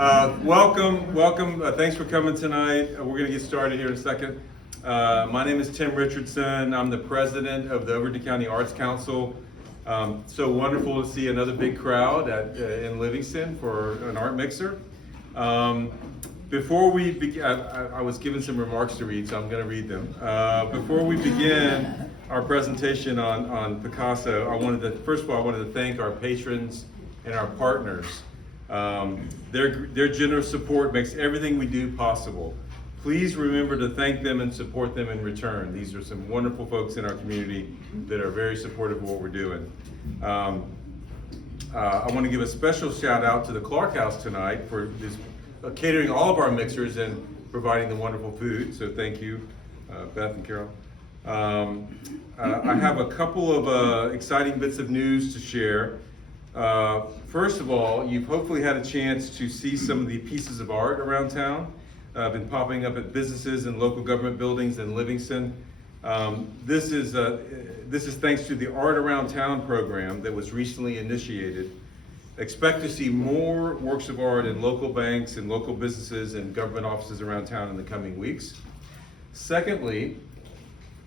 Welcome. Thanks for coming tonight. We're going to get started here in a second. My name is Tim Richardson. I'm the president of the Overton County Arts Council. So wonderful to see another big crowd in Livingston for an art mixer. Before we begin, I was given some remarks to read, so I'm going to read them. Before we begin our presentation on Picasso, first of all, I wanted to thank our patrons and our partners. Their generous support makes everything we do possible. Please remember to thank them and support them in return. These are some wonderful folks in our community that are very supportive of what we're doing. I want to give a special shout out to the Clark House tonight for catering all of our mixers and providing the wonderful food. So thank you, Beth and Carol. I have a couple of exciting bits of news to share. First of all, you've hopefully had a chance to see some of the pieces of art around town. Been popping up at businesses and local government buildings in Livingston. This is thanks to the Art Around Town program that was recently initiated. Expect to see more works of art in local banks and local businesses and government offices around town in the coming weeks. Secondly,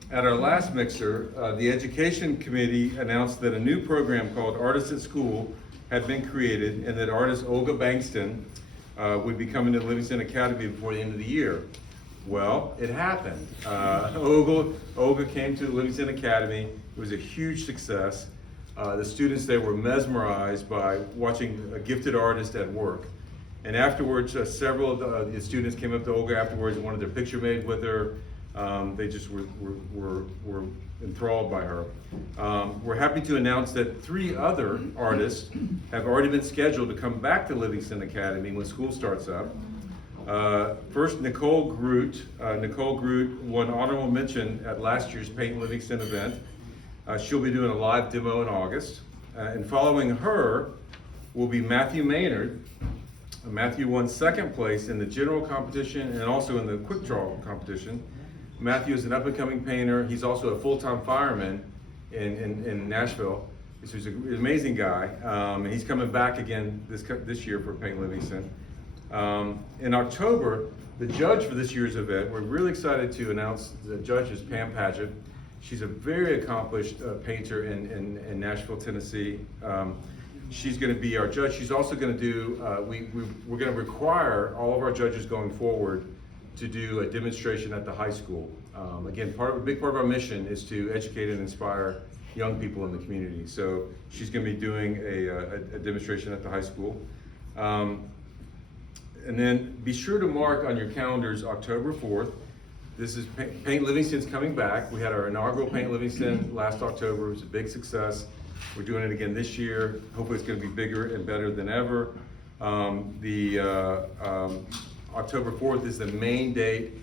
at our last mixer, the Education Committee announced that a new program called Artists at School had been created and that artist Olga Bankston would be coming to Livingston Academy before the end of the year. Well, it happened. Olga came to Livingston Academy. It was a huge success. The students there were mesmerized by watching a gifted artist at work. And afterwards, several of the students came up to Olga afterwards and wanted their picture made with her. They just were enthralled by her. We're happy to announce that 3 other artists have already been scheduled to come back to Livingston Academy when school starts up. First, Nicole Groot. Nicole Groot won honorable mention at last year's Paint Livingston event. She'll be doing a live demo in August. And following her will be Matthew Maynard. Matthew won 2nd place in the general competition and also in the quick draw competition. Matthew is an up-and-coming painter. He's also a full-time fireman in Nashville. He's an amazing guy. And he's coming back again this year for Paint Livingston. In October, the judge for this year's event, we're really excited to announce the judge is Pam Paget. She's a very accomplished painter in Nashville, Tennessee. She's going to be our judge. She's also going to do, we're going to require all of our judges going forward to do a demonstration at the high school. Again, a big part of our mission is to educate and inspire young people in the community. So she's going to be doing a demonstration at the high school. And then be sure to mark on your calendars October 4th. This is Paint Livingston's coming back. We had our inaugural Paint Livingston last October. It was a big success. We're doing it again this year. Hopefully it's going to be bigger and better than ever. October 4th is the main date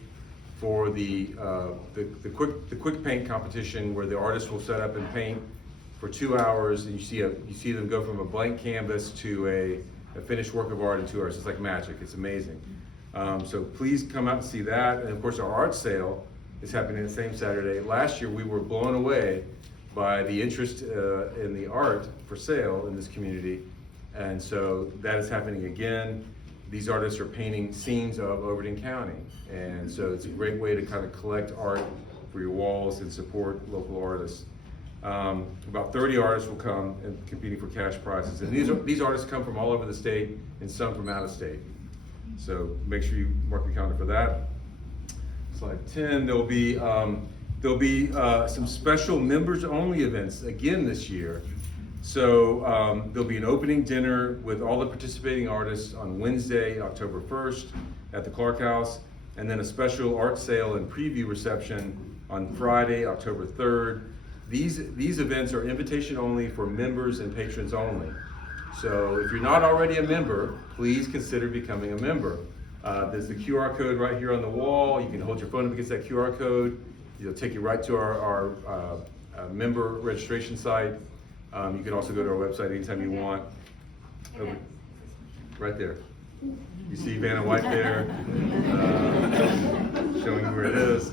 for the quick paint competition, where the artists will set up and paint for 2 hours, and you see them go from a blank canvas to a finished work of art in 2 hours. It's like magic. It's amazing. So please come out and see that. And of course, our art sale is happening the same Saturday. Last year we were blown away by the interest in the art for sale in this community, and so that is happening again. These artists are painting scenes of Overton County, and so it's a great way to kind of collect art for your walls and support local artists. About 30 artists will come and competing for cash prizes, and these artists come from all over the state and some from out of state. So make sure you mark your calendar for that. Slide 10. There'll be some special members-only events again this year. So there'll be an opening dinner with all the participating artists on Wednesday, October 1st at the Clark House, and then a special art sale and preview reception on Friday, October 3rd. These events are invitation only for members and patrons only. So if you're not already a member, please consider becoming a member. There's the QR code right here on the wall. You can hold your phone up against that QR code. It'll take you right to our member registration site. You can also go to our website anytime you want. Right there. You see Vanna White there, showing you where it is.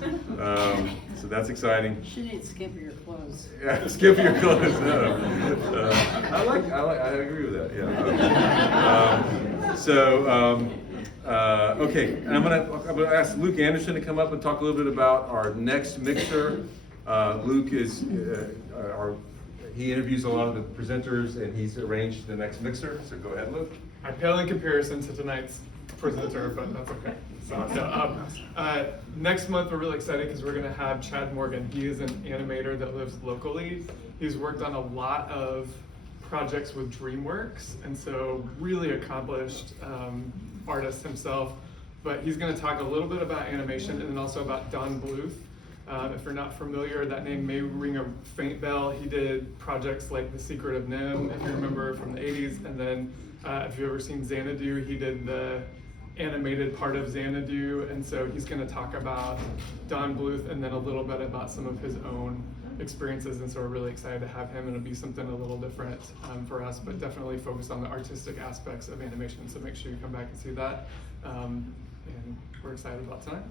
So that's exciting. She needs skimpy clothes. Yeah, skip your clothes. No. I agree with that. Yeah. Okay, and I'm gonna ask Luke Anderson to come up and talk a little bit about our next mixer. Luke is he interviews a lot of the presenters, and he's arranged the next mixer. So go ahead, Luke. I pale in comparison to tonight's presenter, but that's okay. So, next month we're really excited because we're going to have Chad Morgan. He is an animator that lives locally. He's worked on a lot of projects with DreamWorks, and so really accomplished artist himself. But he's going to talk a little bit about animation and then also about Don Bluth. If you're not familiar, that name may ring a faint bell. He did projects like The Secret of Nim, if you remember, from the 80s, and then if you've ever seen Xanadu, he did the animated part of Xanadu, and so he's going to talk about Don Bluth and then a little bit about some of his own experiences, and so we're really excited to have him, and it'll be something a little different for us, but definitely focused on the artistic aspects of animation, so make sure you come back and see that, and we're excited about tonight.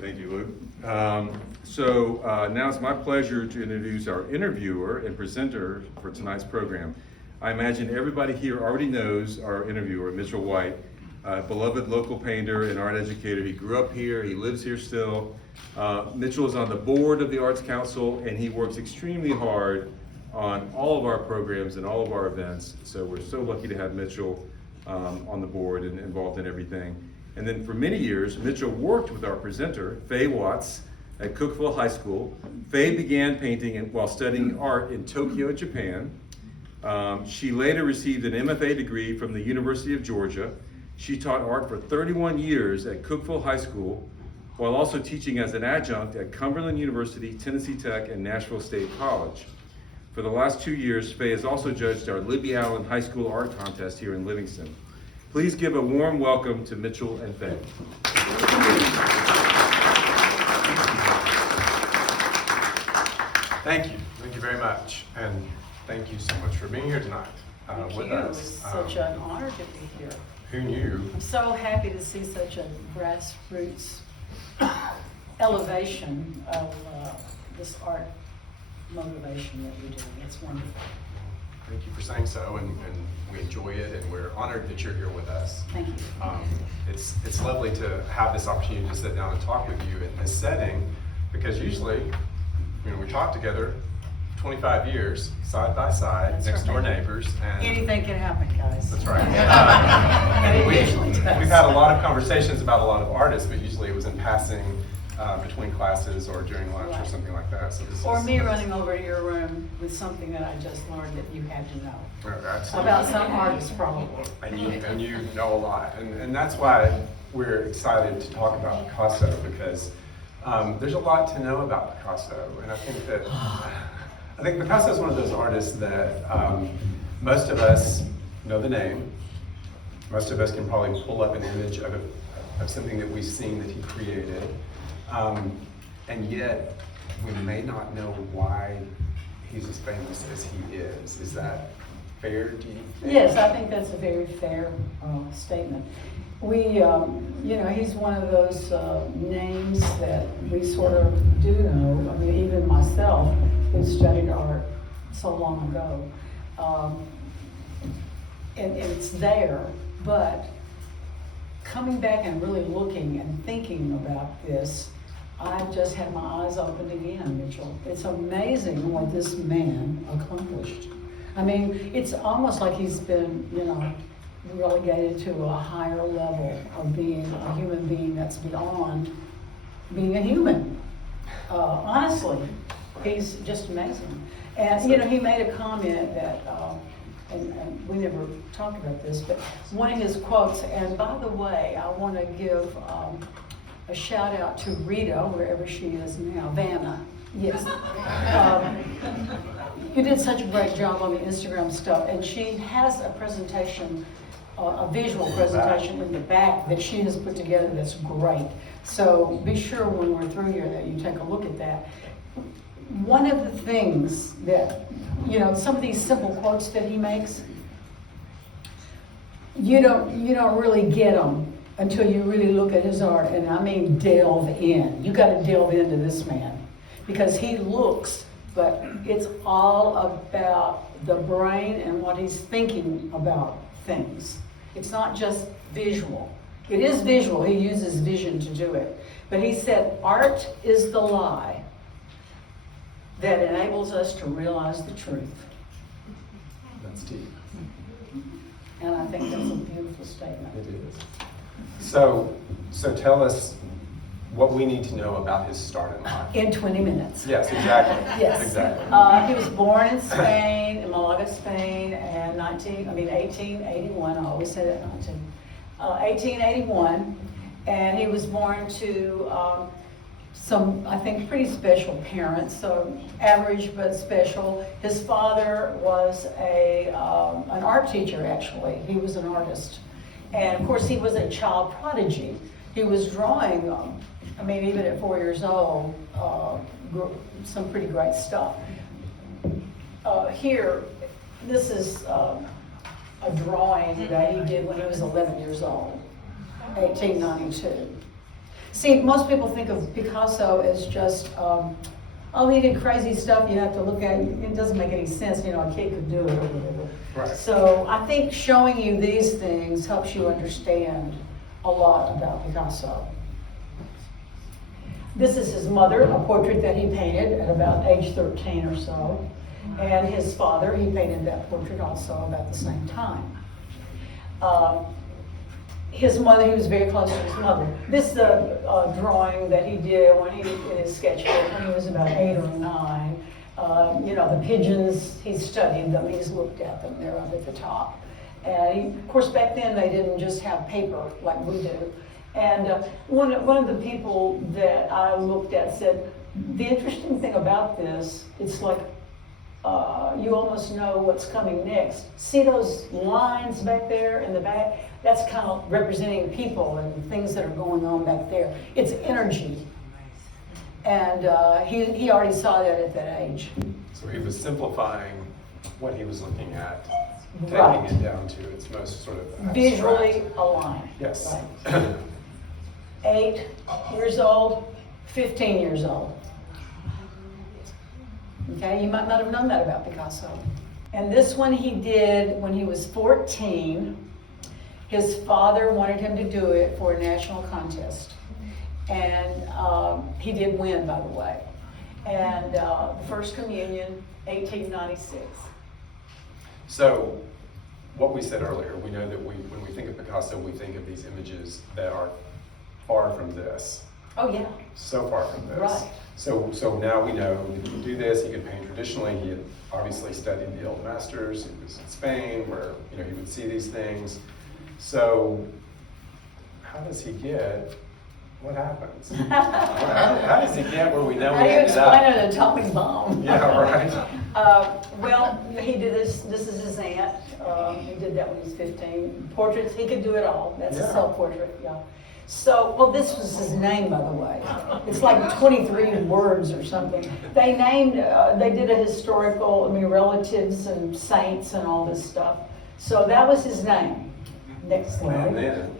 Thank you, Luke. Now it's my pleasure to introduce our interviewer and presenter for tonight's program. I imagine everybody here already knows our interviewer, Mitchell White, beloved local painter and art educator. He grew up here, he lives here still. Mitchell is on the board of the Arts Council, and he works extremely hard on all of our programs and all of our events. So we're so lucky to have Mitchell on the board and involved in everything. And then for many years, Mitchell worked with our presenter, Faye Watts, at Cookeville High School. Faye began painting while studying art in Tokyo, Japan. She later received an MFA degree from the University of Georgia. She taught art for 31 years at Cookeville High School, while also teaching as an adjunct at Cumberland University, Tennessee Tech, and Nashville State College. For the last 2 years, Faye has also judged our Libby Allen High School Art Contest here in Livingston. Please give a warm welcome to Mitchell and Faye. Thank you very much, and thank you so much for being here tonight with us. It's such an honor to be here. Who knew? I'm so happy to see such a grassroots elevation of this art motivation that you're doing. It's wonderful. Thank you for saying so, and we enjoy it, and we're honored that you're here with us. Thank you. It's lovely to have this opportunity to sit down and talk with you in this setting, because usually, we talk together 25 years, side by side, That's next door right. neighbors. And Anything can happen, guys. That's right. And it We've usually does. had a lot of conversations about a lot of artists, but usually it was in passing between classes or during lunch or Right. something like that. So this Or is, me running over to your room with something that I just learned that you had to know. Absolutely. About some artists, probably. And you know a lot. And that's why we're excited to talk about Picasso, because there's a lot to know about Picasso. And I think Picasso is one of those artists that most of us know the name. Most of us can probably pull up an image of something that we've seen that he created. And yet, we may not know why he's as famous as he is. Is that fair, do you think? Yes, I think that's a very fair statement. We, he's one of those names that we sort of do know. I mean, even myself, who studied art so long ago, and it's there. But coming back and really looking and thinking about this, I've just had my eyes opened again, Mitchell. It's amazing what this man accomplished. I mean, it's almost like he's been, relegated to a higher level of being a human being that's beyond being a human. Honestly, he's just amazing. And, he made a comment that, and we never talked about this, but one of his quotes, and by the way, I want to give a shout out to Rita, wherever she is now, Vanna. Yes. You did such a great job on the Instagram stuff, and she has a presentation, a visual presentation in the back that she has put together that's great. So be sure when we're through here that you take a look at that. One of the things that, some of these simple quotes that he makes, you don't really get them until you really look at his art, and I mean delve in. You got to delve into this man. because he looks, but it's all about the brain and what he's thinking about things. It's not just visual. It is visual, he uses vision to do it. But he said, art is the lie that enables us to realize the truth. That's deep. And I think that's a beautiful statement. It is. So tell us what we need to know about his start in life. In 20 minutes. Yes, exactly. Yes. Exactly. He was born in Spain, in Malaga, Spain, and 1881. I always say that 1881, and he was born to some, I think, pretty special parents. So average but special. His father was an art teacher. Actually, he was an artist, and of course, he was a child prodigy. He was drawing. Even at 4 years old, some pretty great stuff. Here, this is a drawing that he did when he was 11 years old, 1892. See, most people think of Picasso as just, he did crazy stuff you have to look at. It doesn't make any sense, a kid could do it or whatever. Right. So I think showing you these things helps you understand a lot about Picasso. This is his mother, a portrait that he painted at about age 13 or so. And his father, he painted that portrait also about the same time. His mother, he was very close to his mother. This is a drawing that he did in his sketchbook when he was about 8 or 9. The pigeons, he studied them, he's looked at them, they're up at the top. And of course, back then they didn't just have paper like we do. And one of the people that I looked at said, the interesting thing about this, it's like you almost know what's coming next. See those lines back there in the back? That's kind of representing people and things that are going on back there. It's energy. And he already saw that at that age. So he was simplifying what he was looking at, taking Right. it down to its most sort of abstract. Visually aligned. Yes. Right. 8 years old, 15 years old. Okay, you might not have known that about Picasso. And this one he did when he was 14. His father wanted him to do it for a national contest. And he did win, by the way. And the First Communion, 1896. So, what we said earlier, we know that when we think of Picasso, we think of these images that are far from this. Oh, yeah. So far from this. Right. So now we know that he could do this. He could paint traditionally. He had obviously studied the old masters. He was in Spain, where he would see these things. So, how does he get? What happens? How does he get where we know How do he you ended up? explain an atomic bomb? Yeah, right. Well, he did this. This is his aunt. He did that when he was 15. Portraits, he could do it all. That's a Yeah. self-portrait, yeah. So, well, this was his name, by the way. It's like 23 words or something. They did a historical, relatives and saints and all this stuff. So that was his name. Next slide.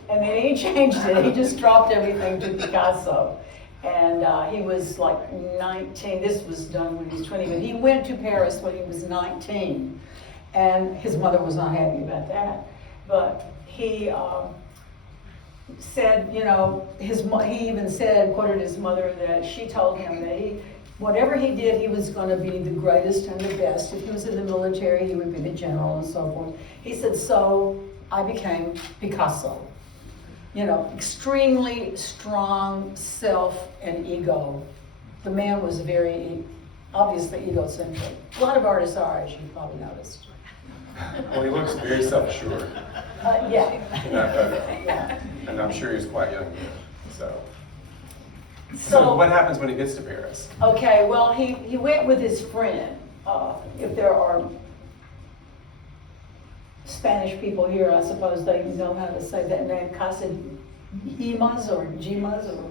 And then he changed it. He just dropped everything to Picasso. And he was like 19. This was done when he was 20. But he went to Paris when he was 19. And his mother was not happy about that. But he said, he even said, quoted his mother, that she told him that whatever he did, he was going to be the greatest and the best. If he was in the military, he would be the general and so forth. He said, so I became Picasso. Extremely strong self and ego. The man was very, obviously egocentric. A lot of artists are, as you've probably noticed. Well, he looks very self-assured. Yeah. In that photo. Yeah. And I'm sure he was quite young then. So what happens when he gets to Paris? Okay, well, he went with his friend. If there are Spanish people here, I suppose they know how to say that name, Casagimas or Gimas, or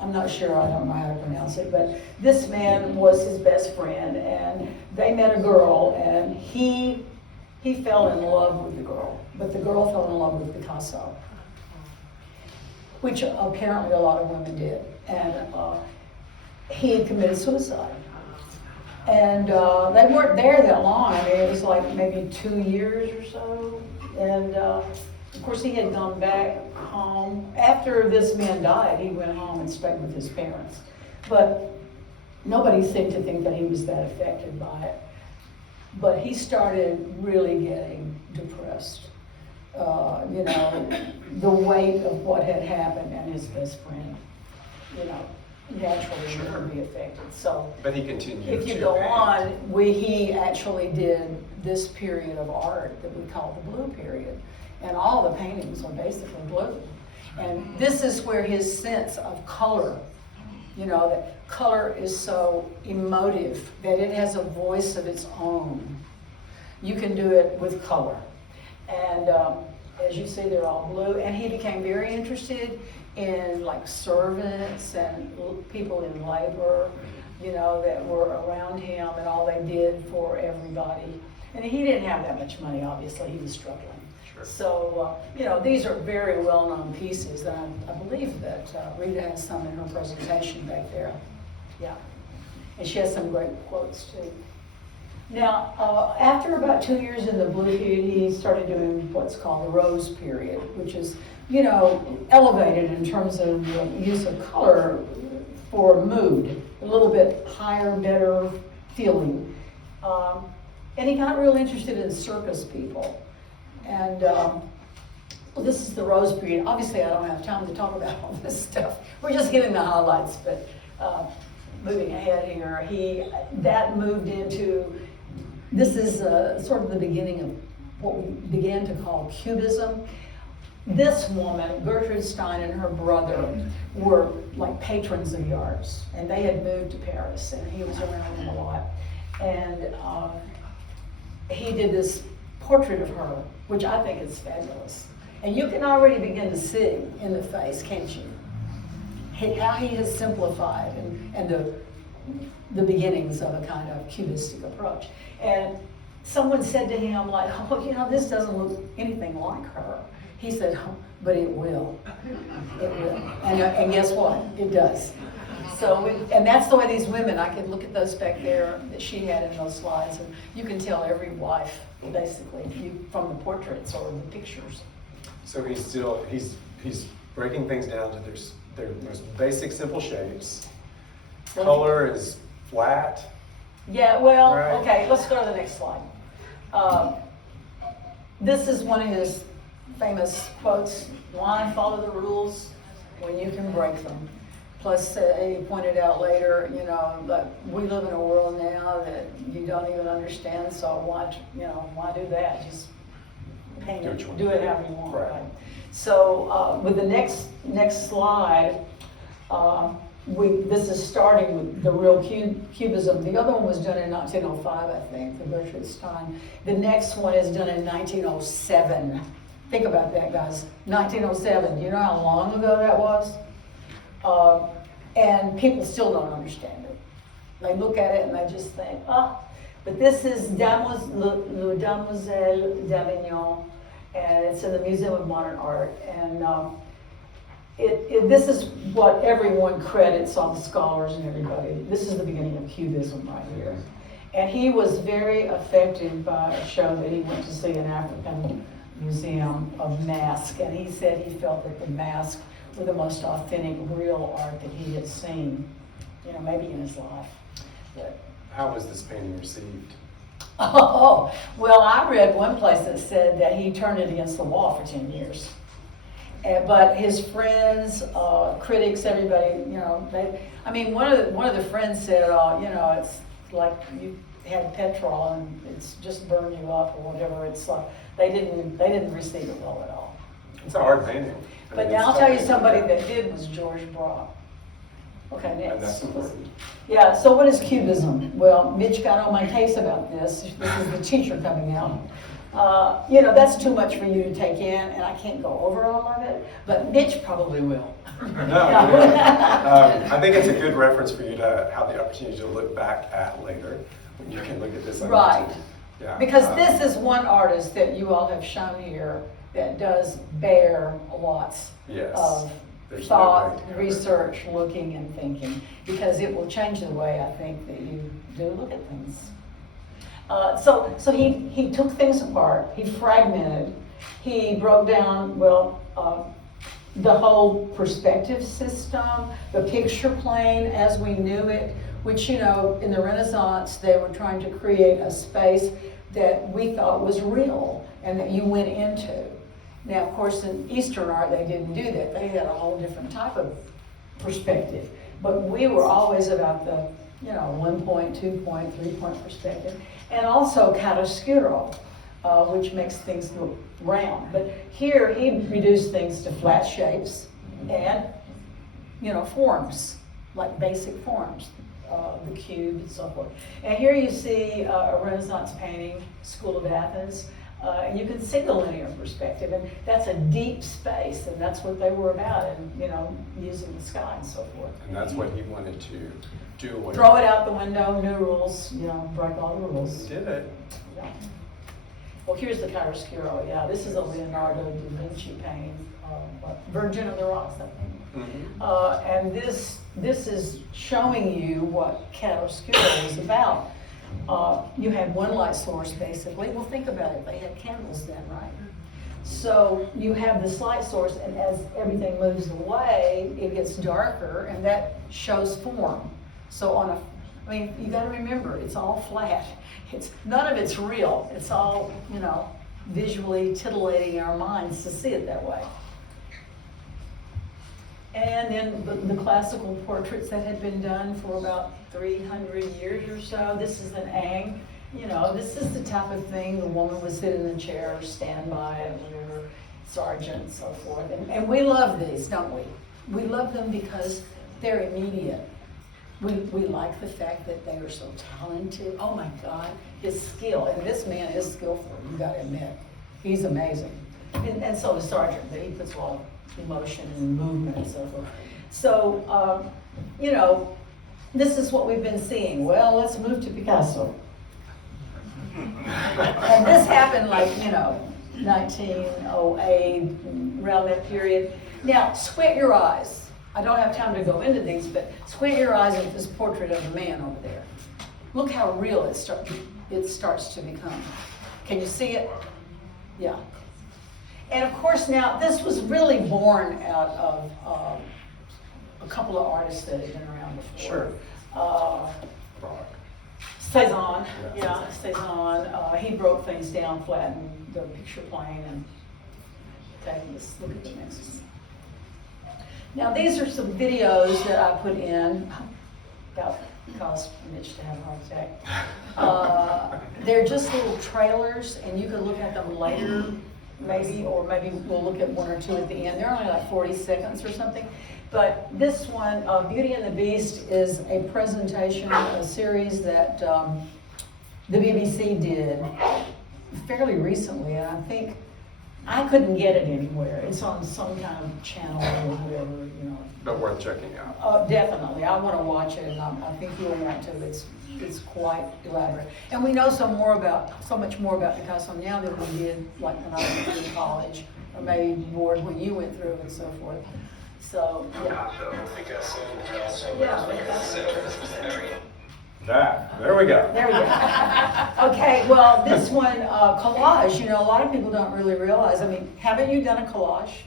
I'm not sure, I don't know how to pronounce it, but this man was his best friend, and they met a girl, and he fell in love with the girl, but the girl fell in love with Picasso, which apparently a lot of women did. And he had committed suicide. And they weren't there that long. I mean, it was like maybe 2 years or so. And of course, he had gone back home. After this man died, he went home and stayed with his parents. But nobody seemed to think that he was that affected by it. But he started really getting depressed. You know, the weight of what had happened, and his best friend, you know, naturally would be affected. So, But he continued. if you to go paint. on, he actually did this period of art that we call the blue period. And all the paintings are basically blue. And this is where his sense of color, you know, that color is so emotive that it has a voice of its own. You can do it with color. And as you see, they're all blue. And he became very interested in like servants and people in labor, you know, that were around him and all they did for everybody. And he didn't have that much money, obviously. He was struggling. Sure. So, you know, these are very well-known pieces. And I believe that Rita has some in her presentation back there. Yeah. And she has some great quotes, too. Now, after about 2 years in the blue period, he started doing what's called the rose period, which is, you know, elevated in terms of the use of color for mood, a little bit higher, better feeling. And he got real interested in circus people. And this is the rose period. Obviously, I don't have time to talk about all this stuff. We're just getting the highlights, but moving ahead here, that moved into, this is sort of the beginning of what we began to call Cubism. This woman, Gertrude Stein, and her brother were like patrons of the arts, and they had moved to Paris, and he was around them a lot. And he did this portrait of her, which I think is fabulous. And you can already begin to see in the face, can't you? How he has simplified and the beginnings of a kind of cubistic approach. And someone said to him, like, oh, you know, this doesn't look anything like her. He said, oh, but it will. It will. And guess what? It does. So, and that's the way these women, I could look at those back there that she had in those slides, and you can tell every wife, basically, from the portraits or the pictures. So he's breaking things down to there's basic simple shapes. Color is flat. Yeah, well, Right. okay, let's go to the next slide. This is one of his famous quotes, why follow the rules when you can break them? Plus, he pointed out later, you know, that we live in a world now that you don't even understand, so why do that? Just paint it, do it however you want, right? So with the next slide, this is starting with the real Cubism. The other one was done in 1905, I think, for Gertrude Stein. The next one is done in 1907. Think about that, guys. 1907. Do you know how long ago that was? And people still don't understand it. They look at it and they just think, but this is Le Demoiselle d'Avignon, and it's in the Museum of Modern Art. And this is what everyone credits on scholars and everybody. This is the beginning of Cubism right here. And he was very affected by a show that he went to see in African Museum of Masks, and he said he felt that the masks were the most authentic, real art that he had seen, you know, maybe in his life. But, How was this painting received? oh, well, I read one place that said that he turned it against the wall for 10 years. But his friends, critics, everybody, you know, one of the friends said, you know, it's like you had petrol and it's just burned you up or whatever. It's like they didn't receive it well at all. It's a hard painting. But now I'll tell you somebody that did was George Braque. Okay, next. And that's important. Yeah, so what is Cubism? Well, Mitch got on my case about this. This is the teacher coming out. You know, that's too much for you to take in, and I can't go over all of it, but Mitch probably will. I think it's a good reference for you to have the opportunity to look back at later when you can look at this. Right. Yeah. Because this is one artist that you all have shown here that does bear lots Yes. of There's no way thought, to cover it. research, looking and thinking, because it will change the way I think that you do look at things. So he took things apart, he fragmented, he broke down, the whole perspective system, the picture plane as we knew it, which, in the Renaissance, they were trying to create a space that we thought was real and that you went into. Now, of course, in Eastern art, they didn't do that. They had a whole different type of perspective. But we were always about the, 1 point, 2 point, 3 point perspective. And also chiaroscuro, which makes things look round. But here, he reduced things to flat shapes and, forms, like basic forms, the cube and so forth. And here you see a Renaissance painting, School of Athens, and you can see the linear perspective, and that's a deep space, and that's what they were about, and using the sky and so forth. And that's what he wanted to do. Away Throw it out the window, new rules, break all the rules. Did it? Yeah. Well, here's the chiaroscuro. Yeah, this is a Leonardo da Vinci painting, Virgin of the Rocks, I think. Mm-hmm. And this is showing you what chiaroscuro is about. You had one light source, basically. Well, think about it. They had candles then, right? So you have this light source, and as everything moves away, it gets darker, and that shows form. So you got to remember, it's all flat. None of it's real. It's all, visually titillating our minds to see it that way. And then the classical portraits that had been done for about 300 years or so. This is an Ang. This is the type of thing the woman would sit in the chair, stand by it, whatever, sergeant, and so forth. And we love these, don't we? We love them because they're immediate. We like the fact that they are so talented. Oh my God, his skill. And this man is skillful, you gotta admit. He's amazing. And so is Sargent, that he puts a lot of emotion and movement and so forth. So, this is what we've been seeing. Well, let's move to Picasso. And this happened 1908, around that period. Now, squint your eyes. I don't have time to go into these, but squint your eyes at this portrait of a man over there. Look how real it starts to become. Can you see it? Yeah. And of course now, this was really born out of a couple of artists that had been around before. Sure. Cezanne, Cezanne. He broke things down, flattened the picture plane, and okay, let's look at the next one. Now these are some videos that I put in. About caused Mitch to have a heart attack. They're just little trailers, and you can look at them later, maybe we'll look at one or two at the end. They're only like 40 seconds or something. But this one, Beauty and the Beast, is a presentation, a series that the BBC did fairly recently, and I think I couldn't get it anywhere. It's on some kind of channel or whatever, But worth checking out. Definitely, I want to watch it, and I think you'll want to. It's quite elaborate, and we know so much more about Picasso now than we did like when I went through college, or maybe more when you went through, and so forth. So yeah. There we go. There we go. Okay, well, this one, collage, a lot of people don't really realize. Haven't you done a collage?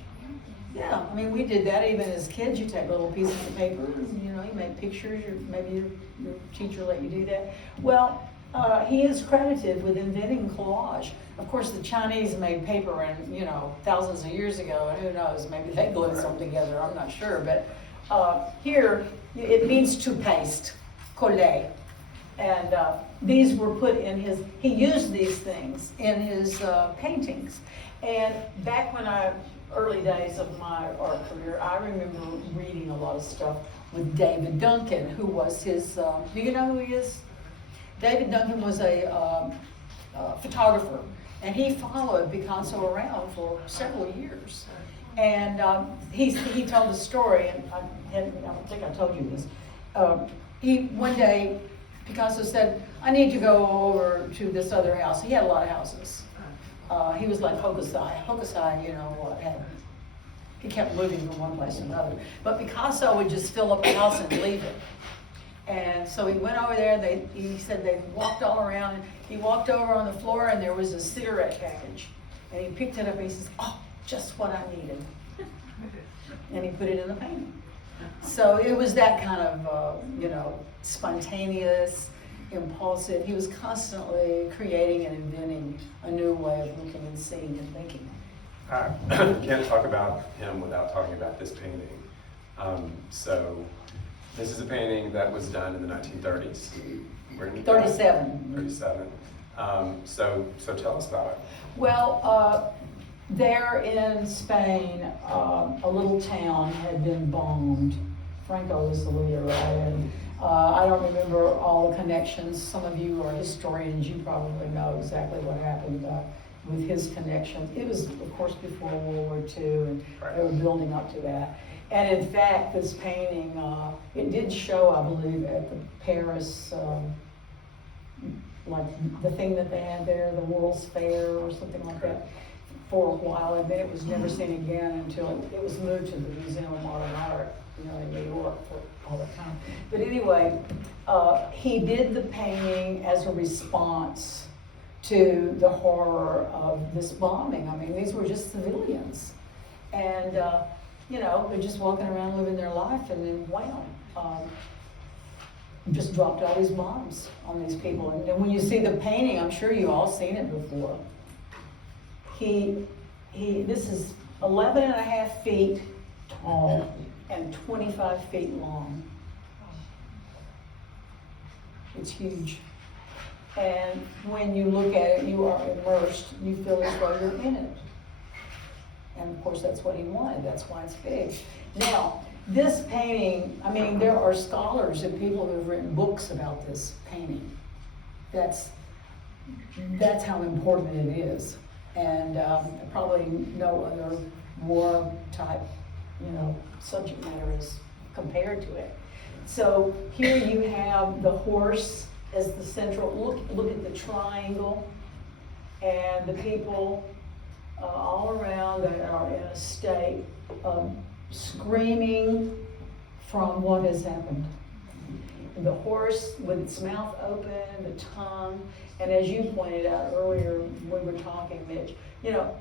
Yeah, we did that even as kids. You take little pieces of paper, you make pictures, or maybe your teacher let you do that. Well, he is credited with inventing collage. Of course, the Chinese made paper thousands of years ago, and who knows, maybe they glued something together, I'm not sure. But here, it means to paste, coller. And these were put in he used these things in his paintings. And back when early days of my art career, I remember reading a lot of stuff with David Duncan, who was his, do you know who he is? David Duncan was a photographer, and he followed Picasso around for several years. And he told a story, and I don't think I told you this. One day, Picasso said, I need to go over to this other house. He had a lot of houses. He was like Hokusai. Hokusai, had He kept moving from one place to another. But Picasso would just fill up the house and leave it. And so he went over there, he said they walked all around, and he walked over on the floor and there was a cigarette package. And he picked it up and he says, oh, just what I needed. And he put it in the painting. So it was that kind of, spontaneous, impulsive. He was constantly creating and inventing a new way of looking and seeing and thinking. I can't talk about him without talking about this painting. So this is a painting that was done in the 1930s. We're in 37. 37. So tell us about it. Well, there in Spain, a little town had been bombed. Franco was the leader, right? And I don't remember all the connections. Some of you are historians. You probably know exactly what happened with his connections. It was, of course, before World War II, and they were building up to that. And in fact, this painting, it did show, I believe, at the Paris, like the thing that they had there, the World's Fair or something like that, for a while, and then it was never seen again until it was moved to the Museum of Modern Art, in New York for all the time. But anyway, he did the painting as a response to the horror of this bombing. I mean, these were just civilians. And, they're just walking around living their life, and then wham, just dropped all these bombs on these people. And then when you see the painting, I'm sure you all seen it before. This is 11 and a half feet tall and 25 feet long. It's huge. And when you look at it, you are immersed. You feel as though you're in it. And of course, that's what he wanted. That's why it's big. Now, this painting, I mean, there are scholars and people who have written books about this painting. That's how important it is. And probably no other war type, subject matter is compared to it. So here you have the horse as the central, look at the triangle, and the people all around that are in a state of screaming from what has happened. The horse with its mouth open, the tongue, and as you pointed out earlier when we were talking, Mitch,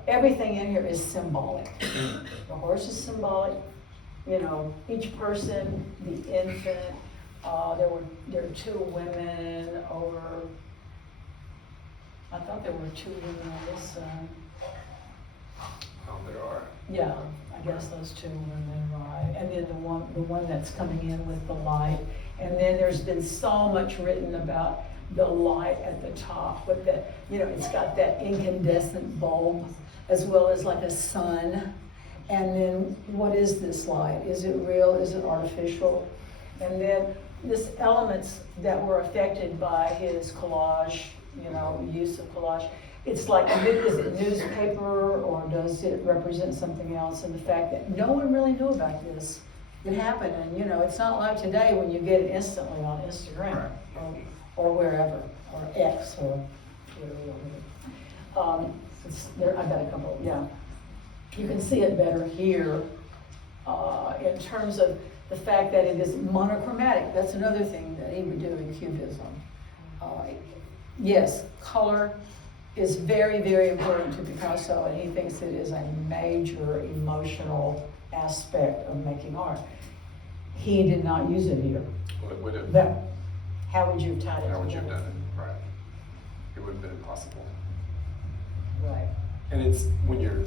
everything in here is symbolic. The horse is symbolic, each person, the infant, there are two women over, I thought there were two women on this side. Oh, there are. Yeah, I guess those two women, right. And then the one that's coming in with the light. And then there's been so much written about the light at the top, but that, it's got that incandescent bulb as well as like a sun. And then what is this light? Is it real? Is it artificial? And then this elements that were affected by his collage, use of collage. It's like, is it newspaper or does it represent something else? And the fact that no one really knew about this. It happened, and it's not like today when you get it instantly on Instagram or wherever, or X or whatever. I've got a couple, yeah. You can see it better here in terms of the fact that it is monochromatic. That's another thing that he would do in Cubism. Yes, color is very, very important to Picasso, and he thinks it is a major emotional aspect of making art. He did not use it here. Well, it would have. How would you have tied it How would you have together? done it? Right. It would have been impossible. Right. And it's when you're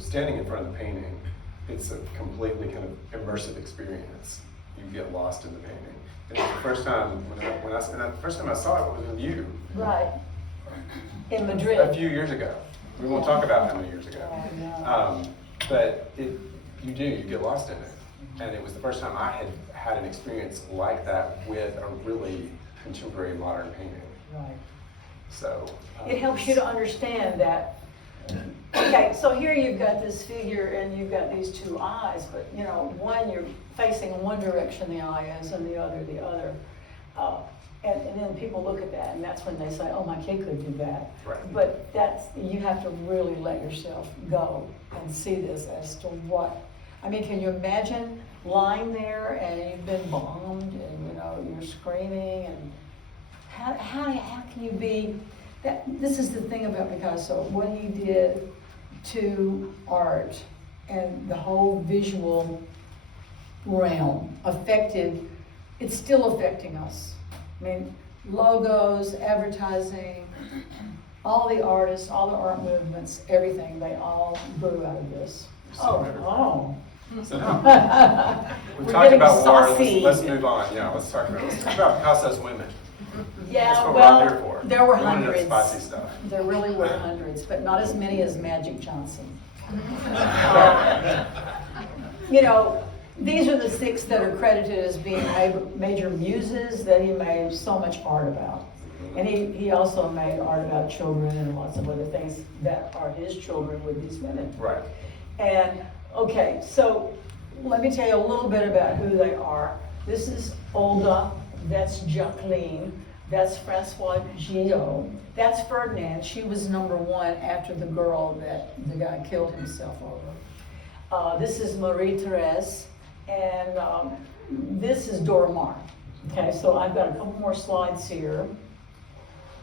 standing in front of the painting, it's a completely kind of immersive experience. You get lost in the painting. And it's the first time the first time I saw it was with you. Right. In Madrid. A few years ago. We won't talk about how many years ago. Oh, no. But you get lost in it. And it was the first time I had an experience like that with a really contemporary modern painting. Right. So It helps you to understand that. Okay, so here you've got this figure and you've got these two eyes, but one you're facing in one direction the eye is and the other the other. And then people look at that and that's when they say, oh, my kid could do that. Right. But you have to really let yourself go and see this as to what I mean, can you imagine lying there and you've been bombed and, you know, you're screaming and how can you be, this is the thing about Picasso, what he did to art and the whole visual realm affected, it's still affecting us. I mean, logos, advertising, all the artists, all the art movements, everything, they all grew out of this. Oh. So We're we've talked getting about war. saucy. Let's move on. Yeah, let's talk about Picasso's women. That's Yeah, what we're all here well, for. there were We wanted that hundreds. spicy stuff. There really were hundreds, but not as many as Magic Johnson. You know, these are the 6 that are credited as being major muses that he made so much art about. And he also made art about children and lots of other things that are his children with these women. Right. And, okay, so let me tell you a little bit about who they are. This is Olga, that's Jacqueline, that's Francois Gillot, that's Ferdinand. She was number 1 after the girl that the guy killed himself over. This is Marie-Therese, and this is Dora Maar. Okay, so I've got a couple more slides here.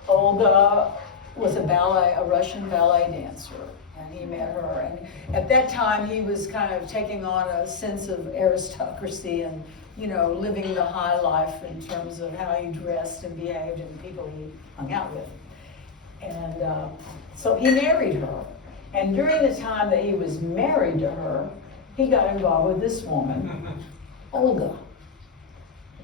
Olga was a Russian ballet dancer, and he met her. And at that time, he was kind of taking on a sense of aristocracy and, you know, living the high life in terms of how he dressed and behaved and the people he hung out with. And so he married her. And during the time that he was married to her, he got involved with this woman, Olga.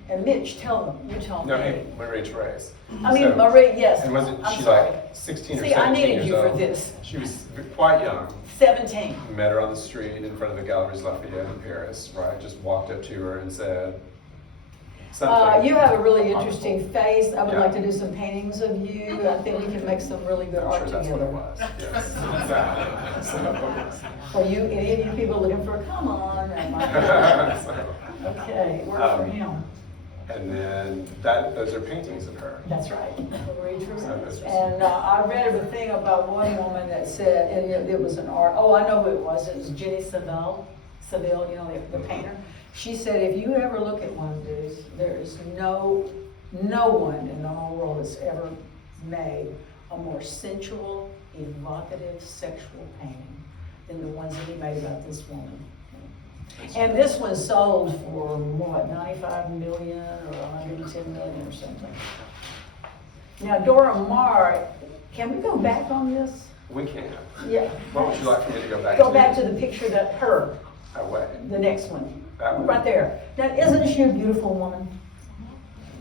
And Mitch, tell them. You tell me. No, hey, Marie-Therese. I mean, Marie, yes. And wasn't I'm she sorry. like 16 or See, 17 I needed years you for old? this. She was quite young. 17. Met her on the street in front of the Galeries Lafayette in Paris, right? Just walked up to her and said something. You have a really interesting face. I would Yeah. like to do some paintings of you. I think we can make some really good I'm art sure that's together. what it was. Yes, exactly. Are you, any of you people looking for a come on? Okay, work for him. And then those are paintings of her. That's right, Marie Therese. that's- And I read a thing about one woman that said, and it was an art, oh, I know who it was Jenny Saville, you know, the painter. She said, if you ever look at one of these, there is no one in the whole world that's ever made a more sensual, evocative, sexual painting than the ones that he made about this woman. And this one sold for what, 95 million or 110 million or something. Now, Dora Maar, can we go back on this? We can. Yeah. What would you like for me to go back Go back to the picture that her, Away. the next one. That one? Right there. Now, isn't she a beautiful woman?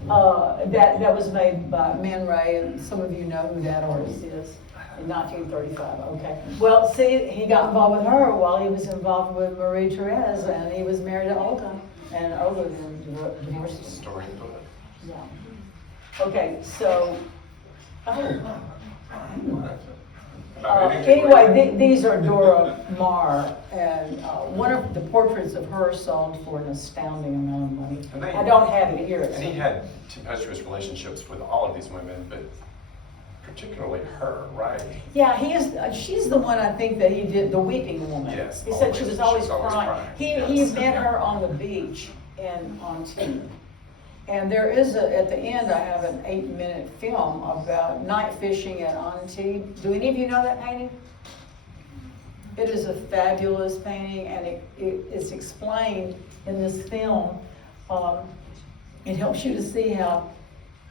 That was made by Man Ray, and some of you know who that artist is. In 1935, okay. Well, see, he got involved with her while he was involved with Marie Therese, and he was married to Olga, and Olga then divorced him. Story book. Yeah. Okay, so, anyway, these are Dora Maar, and one of the portraits of her sold for an astounding amount of money. I don't have it here. And he had tempestuous relationships with all of these women, but particularly her, right? Yeah, she's the one I think that he did, the weeping woman. Yes, He said she always. was always She's always crying. crying. He Yes. met her on the beach in Antibes. And there is at the end, I have an 8-minute film about night fishing at Antibes. Do any of you know that painting? It is a fabulous painting, and it's explained in this film. It helps you to see how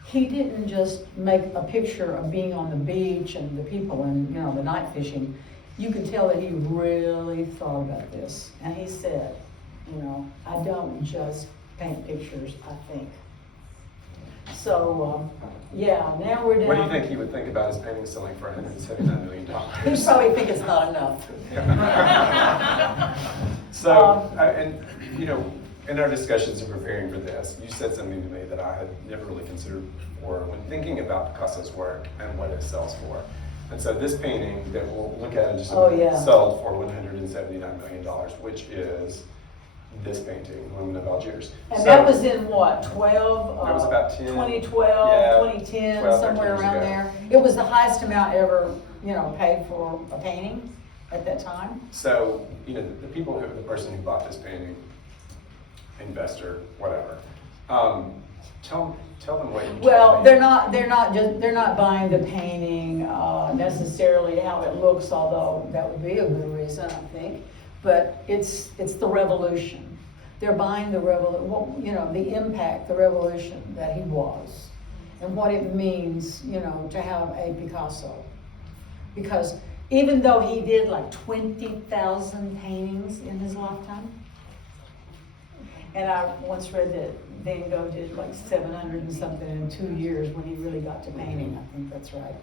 he didn't just make a picture of being on the beach and the people and, you know, the night fishing. You could tell that he really thought about this. And he said, you know, I don't just paint pictures, I think. So, yeah, now we're down. What do you think he would think about his painting selling for $179 million? He'd probably think it's not enough. So, and you know, in our discussions in preparing for this, you said something to me that I had never really considered before when thinking about Picasso's work and what it sells for. And so this painting that we'll look at in just a minute sold for $179 million, which is this painting, Women of Algiers. And So- that was in what, 12? That was about 10. 2012, Yeah, 2010, 12, somewhere 13 years around ago. there. It was the highest amount ever, you know, paid for a painting at that time? So, the person who bought this painting, investor, whatever, tell them what you told Well, me. they're not buying the painting necessarily how it looks, although that would be a good reason, I think. But it's the revolution. They're buying the the impact, the revolution that he was, and what it means, to have a Picasso. Because even though he did like 20,000 paintings in his lifetime, and I once read that Van Gogh did like 700 and something in 2 years when he really got to painting. I think that's right.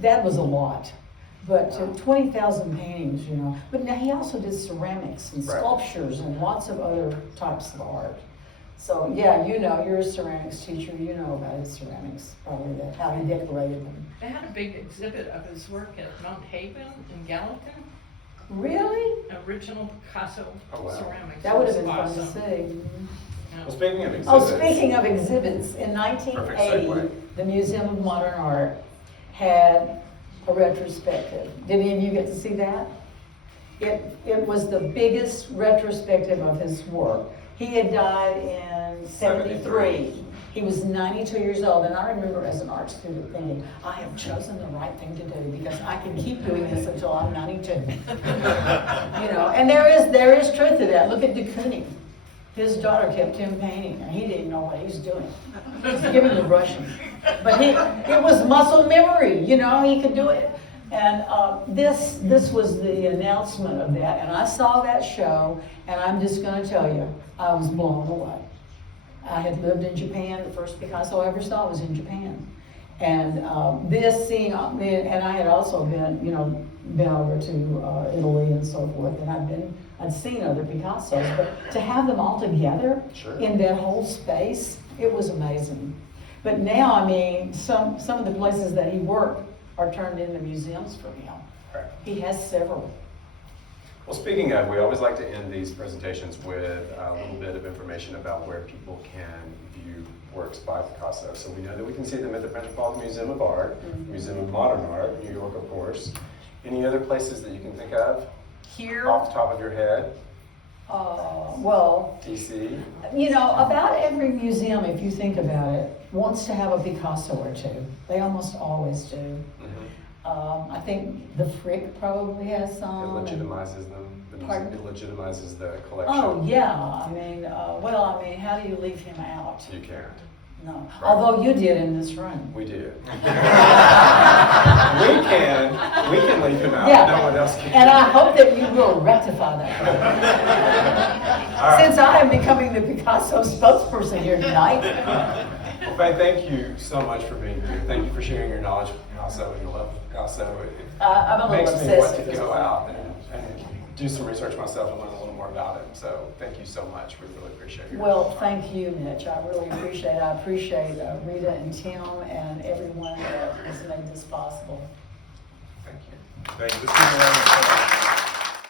That was a lot. But 20,000 paintings, But now he also did ceramics and Right. sculptures and lots of other types of art. So yeah, you're a ceramics teacher. You know about his ceramics, probably how he decorated them. They had a big exhibit of his work at Mount Haven in Gallatin. Really? Original Picasso Oh, wow. ceramics. That would have It been was fun to awesome. see. Yeah. Well, speaking of exhibits. Oh, speaking of exhibits, in Perfect 1980, segue. the Museum of Modern Art had a retrospective. Did any of you get to see that? It was the biggest retrospective of his work. He had died in 73. He was 92 years old, and I remember as an art student thinking, I have chosen the right thing to do because I can keep doing this until I'm 92. And there is truth to that. Look at de Kooning. His daughter kept him painting, and he didn't know what he was doing. Just give him the brushing. But it was muscle memory, he could do it. And this was the announcement of that, and I saw that show, and I'm just going to tell you, I was blown away. I had lived in Japan. The first Picasso I ever saw was in Japan. And and I had also been over to Italy and so forth, and I'd seen other Picassos, but to have them all together Sure. in that whole space, it was amazing. But now, some of the places that he worked are turned into museums for him. Right. He has several. Well, speaking of, we always like to end these presentations with a little bit of information about where people can view works by Picasso. So we know that we can see them at the Metropolitan Museum of Art, Museum of Modern Art, New York, of course. Any other places that you can think of Here, off the top of your head? well, DC? About every museum, if you think about it, wants to have a Picasso or two. They almost always do. Mm-hmm. I think the Frick probably has It some. legitimizes them. The Pardon? museum, it legitimizes the collection. Oh, yeah. How do you leave him out? You can't. No. Right. Although you did in this room. We do. we can leave him out. Yeah. No one else can. And I hope that you will rectify that. All right. Since I am becoming the Picasso spokesperson here tonight. Well, Faye, thank you so much for being here. Thank you for sharing your knowledge of Picasso and your love of Picasso. I'm a little Makes me want obsessive to as go well. out and do some research myself and learn a little more about it. So thank you so much. We really appreciate your Well, time. thank you, Mitch. I really appreciate it. I appreciate Rita and Tim and everyone that has made this possible. Thank you. Thank you. Let's give a round of applause.